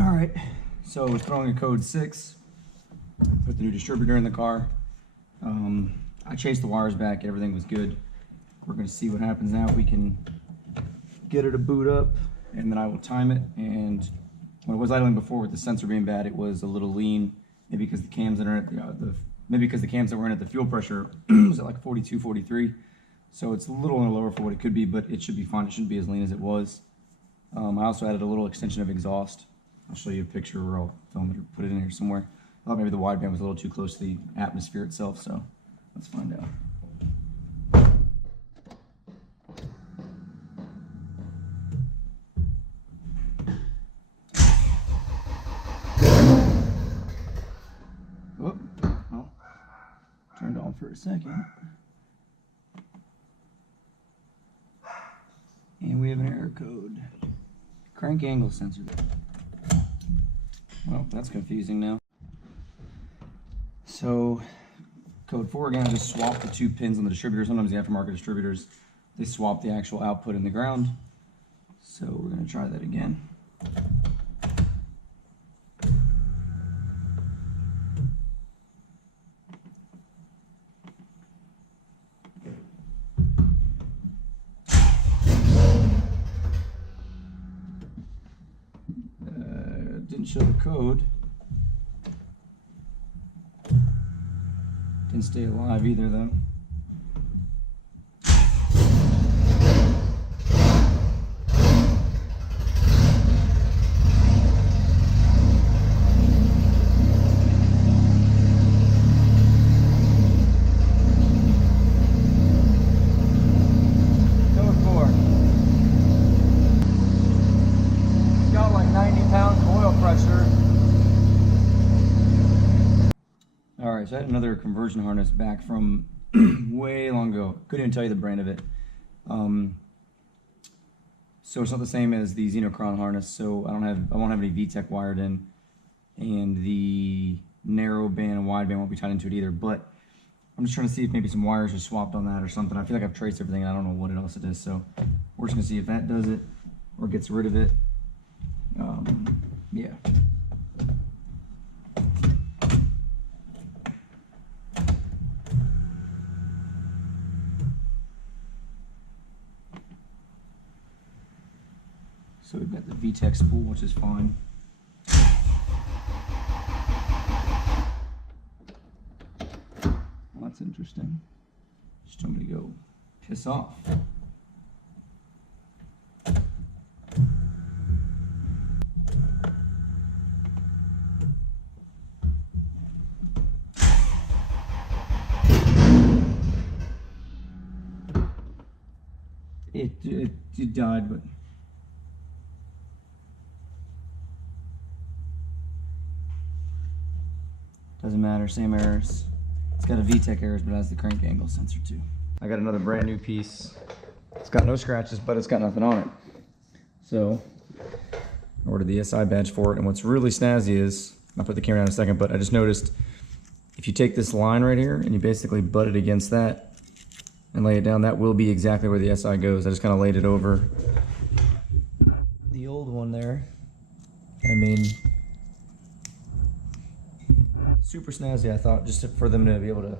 All right, so we're throwing a code 6. Put the new distributor in the car. I chased the wires back, everything was good. We're gonna see what happens now if we can get her to boot up, and then I will time it. And when it was idling before with the sensor being bad, it was a little lean, maybe because the cams that are at maybe because the cams that were in at the fuel pressure was at like 42, 43. So it's a little lower for what it could be, but it should be fine. It shouldn't be as lean as it was. I also added a little extension of exhaust. I'll show you a picture, or I'll film it or put it in here somewhere. I thought maybe the wideband was a little too close to the atmosphere itself, so let's find out. Oh, well, turned on for a second. And we have an error code. Crank angle sensor. Well, that's confusing now. So, code 4 again, I just swapped the 2 pins on the distributor. Sometimes the aftermarket distributors, they swap the actual output in the ground. So we're going to try that again. Didn't show the code. Didn't stay alive either though. Code 4. It's got like 90 pounds of oil pressure. Alright, so I had another conversion harness back from way long ago. Couldn't even tell you the brand of it. So it's not the same as the Xenocron harness, so I won't have any VTEC wired in, and the narrow band and wide band won't be tied into it either, but I'm just trying to see if maybe some wires are swapped on that or something. I feel like I've traced everything, I don't know what else it is, so we're just going to see if that does it or gets rid of it. Yeah. So we've got the VTEC spool, which is fine. Well, that's interesting. Just told me to go piss off. It died, but doesn't matter, same errors. It's got a VTEC errors, but it has the crank angle sensor too. I got another brand new piece. It's got no scratches, but it's got nothing on it. So I ordered the SI badge for it, and what's really snazzy is, I'll put the camera down in a second, but I just noticed if you take this line right here and you basically butt it against that and lay it down, that will be exactly where the SI goes. I just kind of laid it over the old one there. I mean, super snazzy, I thought, just for them to be able to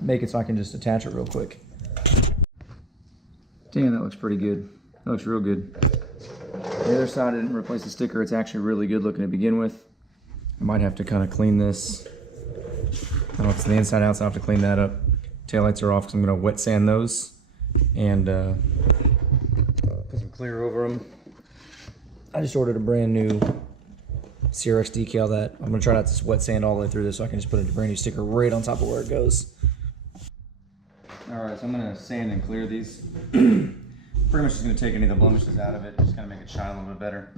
make it so I can just attach it real quick. Damn, that looks pretty good. That looks real good. The other side, I didn't replace the sticker. It's actually really good looking to begin with. I might have to kind of clean this. I don't know if it's the inside out, so I have to clean that up. Taillights are off because I'm going to wet sand those and put some clear over them. I just ordered a brand new CRX decal that I'm going to try not to wet sand all the way through this, so I can just put a brand new sticker right on top of where it goes. Alright, so I'm going to sand and clear these. Pretty much just going to take any of the blemishes out of it, just kind of make it shine a little bit better.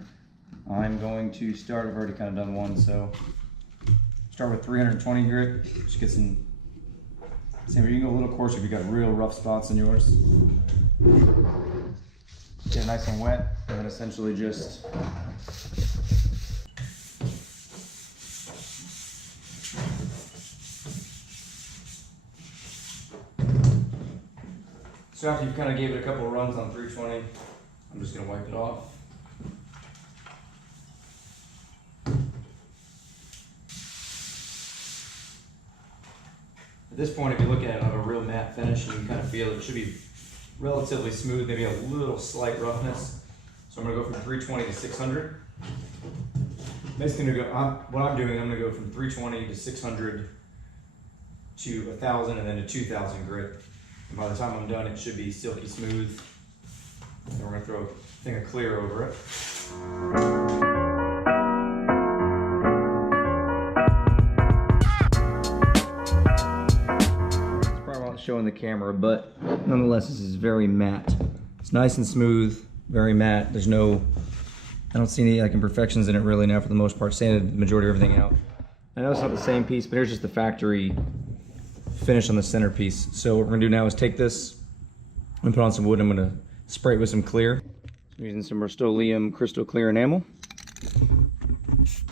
I'm going to start, I've already kind of done one, so start with 320 grit, just get some. Same, you can go a little coarser if you've got real rough spots in yours. Get it nice and wet, and then essentially just so after you've kind of gave it a couple of runs on 320, I'm just going to wipe it off. this point, if you look at it, I have a real matte finish, and you can kind of feel it should be relatively smooth, maybe a little slight roughness. So I'm gonna go from 320 to 600. Basically, what I'm doing, I'm gonna go from 320 to 600 to 1,000 and then to 2,000 grit. And by the time I'm done, it should be silky smooth. And we're gonna throw a thing of clear over it. It's probably not showing the camera, but nonetheless, this is very matte. It's nice and smooth, very matte. There's no, I don't see any like imperfections in it really now for the most part. Sanded the majority of everything out. I know it's not the same piece, but here's just the factory finish on the centerpiece. So what we're gonna do now is take this and put on some wood. I'm gonna spray it with some clear. I'm using some Rust-Oleum crystal clear enamel. Just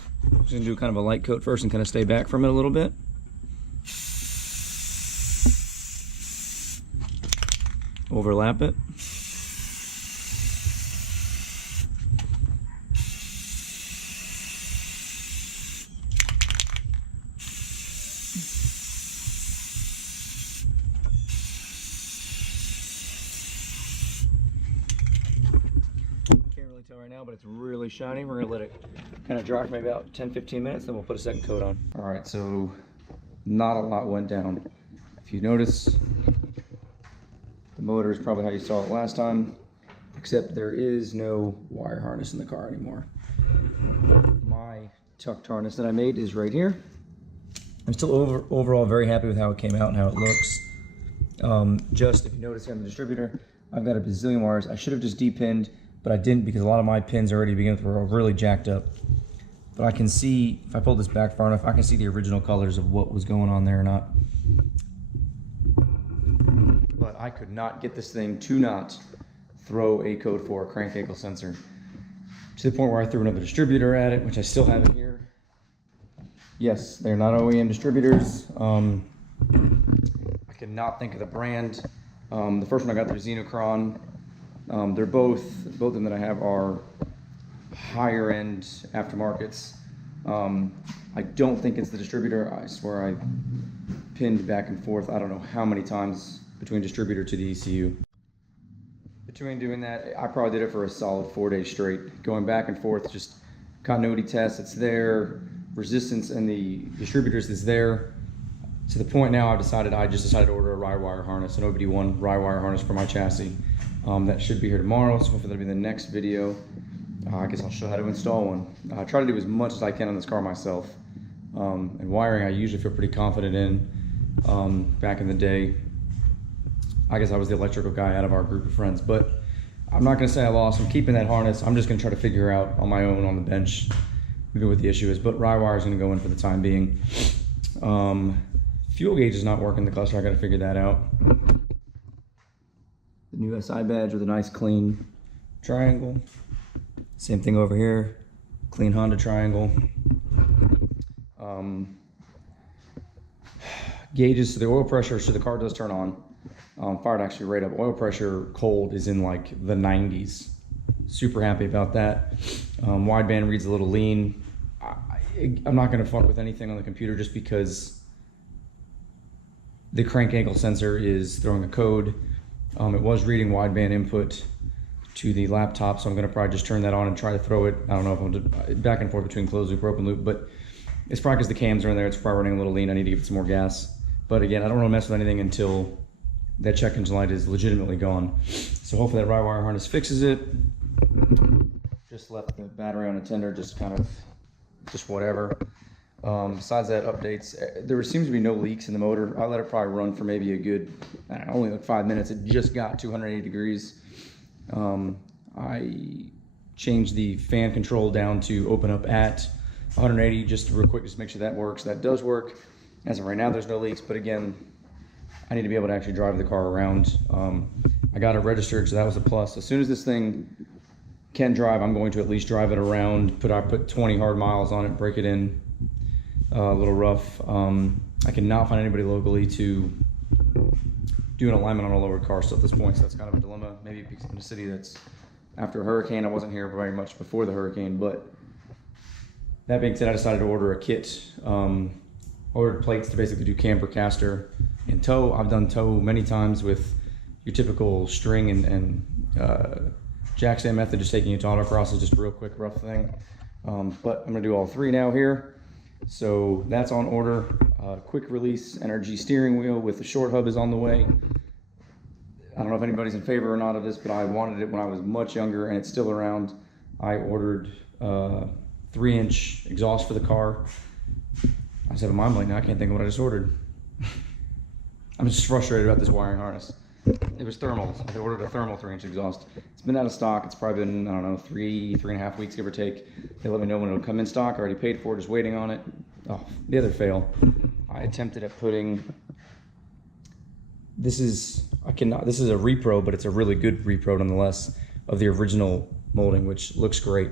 gonna do kind of a light coat first and kind of stay back from it a little bit. Overlap it. Right now, but it's really shiny. We're gonna let it kind of dry for maybe about 10-15 minutes, then we'll put a second coat on. All right, so not a lot went down. If you notice, the motor is probably how you saw it last time, except there is no wire harness in the car anymore. My tucked harness that I made is right here. I'm still overall very happy with how it came out and how it looks. Just if you notice here on the distributor, I've got a bazillion wires. I should have just depinned, but I didn't because a lot of my pins already to begin with were really jacked up. But I can see, if I pull this back far enough, I can see the original colors of what was going on there or not. But I could not get this thing to not throw a code 4 crank angle sensor. To the point where I threw another distributor at it, which I still have it here. Yes, they're not OEM distributors. I cannot think of the brand. The first one I got through Xenocron. They're both of them that I have are higher end aftermarkets. I don't think it's the distributor. I swear I pinned back and forth I don't know how many times between distributor to the ECU. Between doing that, I probably did it for a solid 4 days straight, going back and forth, just continuity tests. It's there, resistance and the distributors is there. To the point now I just decided to order a rye wire harness, an OBD1 rye wire harness for my chassis. That should be here tomorrow, so hopefully that'll be the next video. I guess I'll show how to install one. I try to do as much as I can on this car myself. And wiring I usually feel pretty confident in. Back in the day, I guess I was the electrical guy out of our group of friends, but I'm not gonna say I lost. I'm keeping that harness. I'm just gonna try to figure out on my own on the bench maybe what the issue is, but rye wire is gonna go in for the time being. Fuel gauge is not working in the cluster. I gotta figure that out. The new SI badge with a nice clean triangle. Same thing over here, clean Honda triangle. Gauges, so the oil pressure, so the car does turn on. Fired actually right up. Oil pressure cold is in like the 90s. Super happy about that. Wideband reads a little lean. I'm not gonna fuck with anything on the computer just because the crank angle sensor is throwing a code. It was reading wideband input to the laptop, so I'm gonna probably just turn that on and try to throw it. I don't know if I'm gonna back and forth between closed loop or open loop, but it's probably because the cams are in there. It's probably running a little lean. I need to give it some more gas. But again, I don't want to mess with anything until that check engine light is legitimately gone. So hopefully that rye wire harness fixes it. Just left the battery on a tender, just whatever. Besides that, updates. There seems to be no leaks in the motor. I let it probably run for maybe a good, I don't know, only like 5 minutes. It just got 280 degrees. I changed the fan control down to open up at 180 just real quick, just to make sure that works. That does work. As of right now, there's no leaks, but again, I need to be able to actually drive the car around. I got it registered, so that was a plus. As soon as this thing can drive, I'm going to at least drive it around. I put 20 hard miles on it, break it in a little rough. I cannot find anybody locally to do an alignment on a lowered car still at this point, so that's kind of a dilemma. Maybe because in a city that's after a hurricane. I wasn't here very much before the hurricane, but that being said, I decided to order a kit Ordered plates to basically do camber, caster, and tow. I've done tow many times with your typical string and jack stand method, just taking it to autocross is just a real quick, rough thing. But I'm gonna do all three now here. So that's on order. Quick release NRG steering wheel with the short hub is on the way. I don't know if anybody's in favor or not of this, but I wanted it when I was much younger and it's still around. I ordered 3-inch exhaust for the car. I just have a mind blank now, I can't think of what I just ordered. I'm just frustrated about this wiring harness. It was thermals. I ordered a thermal 3-inch exhaust. It's been out of stock. It's probably been, I don't know, three and a half weeks, give or take. They let me know when it'll come in stock. I already paid for it, just waiting on it. Oh, the other fail. I attempted at putting, this is a repro, but it's a really good repro nonetheless, of the original molding, which looks great.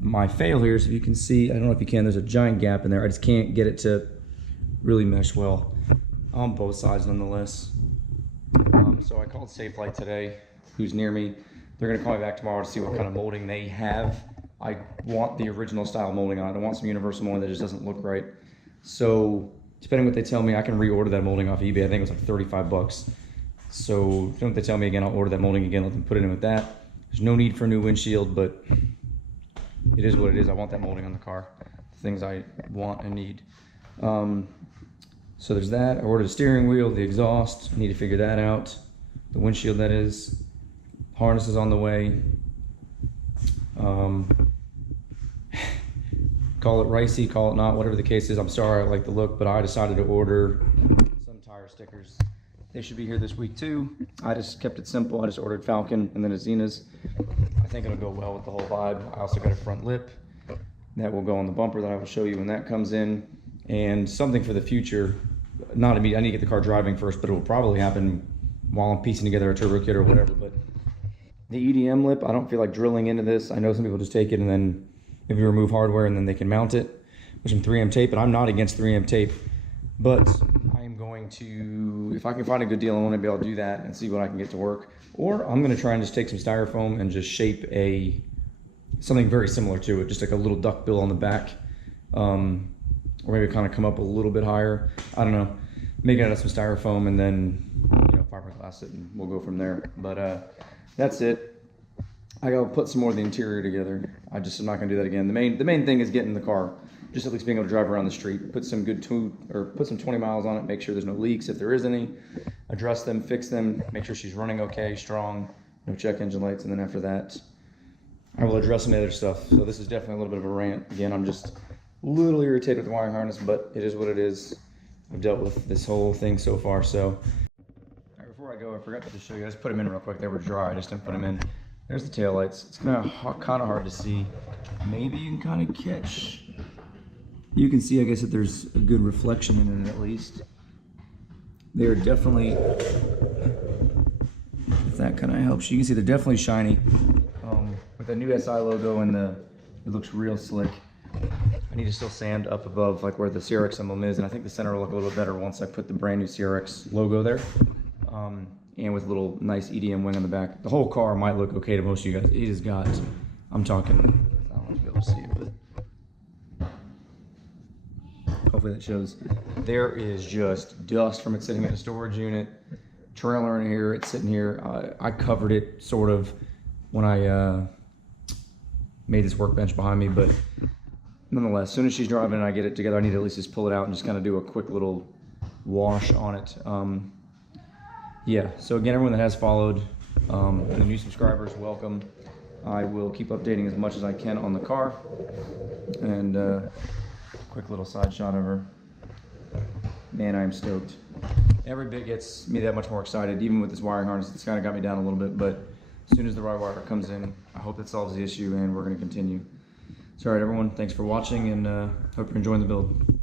My fail here is, if you can see, I don't know if you can, there's a giant gap in there. I just can't get it to really mesh well on both sides nonetheless. So I called Safe Light today, who's near me. They're gonna call me back tomorrow to see what kind of molding they have. I want the original style molding on it. I want some universal molding that just doesn't look right. So depending what they tell me, I can reorder that molding off eBay. I think it was like 35 bucks. So if they tell me again, I'll order that molding again, let them put it in with that. There's no need for a new windshield, but it is what it is. I want that molding on the car. The things I want and need. So there's that. I ordered a steering wheel, the exhaust, I need to figure that out. The windshield, that is. Harness is on the way. Call it ricey, call it not, whatever the case is. I'm sorry, I like the look, but I decided to order some tire stickers. They should be here this week too. I just kept it simple. I just ordered Falcon and then a Zena's. I think it'll go well with the whole vibe. I also got a front lip that will go on the bumper that I will show you when that comes in. And something for the future, not immediate, I need to get the car driving first, but it will probably happen while I'm piecing together a turbo kit or whatever. But the EDM lip, I don't feel like drilling into this. I know some people just take it and then maybe remove hardware and then they can mount it with some 3M tape, and I'm not against 3M tape, but I am going to, if I can find a good deal, I want to be able to do that and see what I can get to work. Or I'm going to try and just take some styrofoam and just shape something very similar to it, just like a little duck bill on the back, or maybe kind of come up a little bit higher. I don't know. Make it out of some styrofoam and then, fiberglass it, and we'll go from there. But that's it. I gotta put some more of the interior together. I'm not gonna do that again. The main thing is getting the car, just at least being able to drive around the street. Put some 20 miles on it. Make sure there's no leaks if there is any. Address them, fix them. Make sure she's running okay, strong. No check engine lights, and then after that, I will address some other stuff. So this is definitely a little bit of a rant. Again, I'm just a little irritated with the wiring harness, but it is what it is. I've dealt with this whole thing so far. So all right, before I go, I forgot to show you. I just put them in real quick. They were dry. I just didn't put them in. There's the taillights. It's kind of hard to see. Maybe you can kind of catch. You can see, I guess, that there's a good reflection in it at least. They're definitely, if that kind of helps, you can see they're definitely shiny. With the new SI logo and it looks real slick. I need to still sand up above, like where the CRX emblem is, and I think the center will look a little bit better once I put the brand new CRX logo there. And with a little nice EDM wing on the back. The whole car might look okay to most of you guys. It has got, I'm talking, I don't know if you'll be able to see it, but hopefully that shows. There is just dust from it sitting in a storage unit. Trailer in here, it's sitting here. I covered it sort of when I made this workbench behind me, but nonetheless, as soon as she's driving and I get it together, I need to at least just pull it out and just kind of do a quick little wash on it. Yeah, so again, everyone that has followed, the new subscribers, welcome. I will keep updating as much as I can on the car. And quick little side shot of her. Man, I am stoked. Every bit gets me that much more excited, even with this wiring harness. It's kind of got me down a little bit, but as soon as the right wire comes in, I hope that solves the issue, and we're going to continue. So all right, everyone, thanks for watching, and hope you're enjoying the build.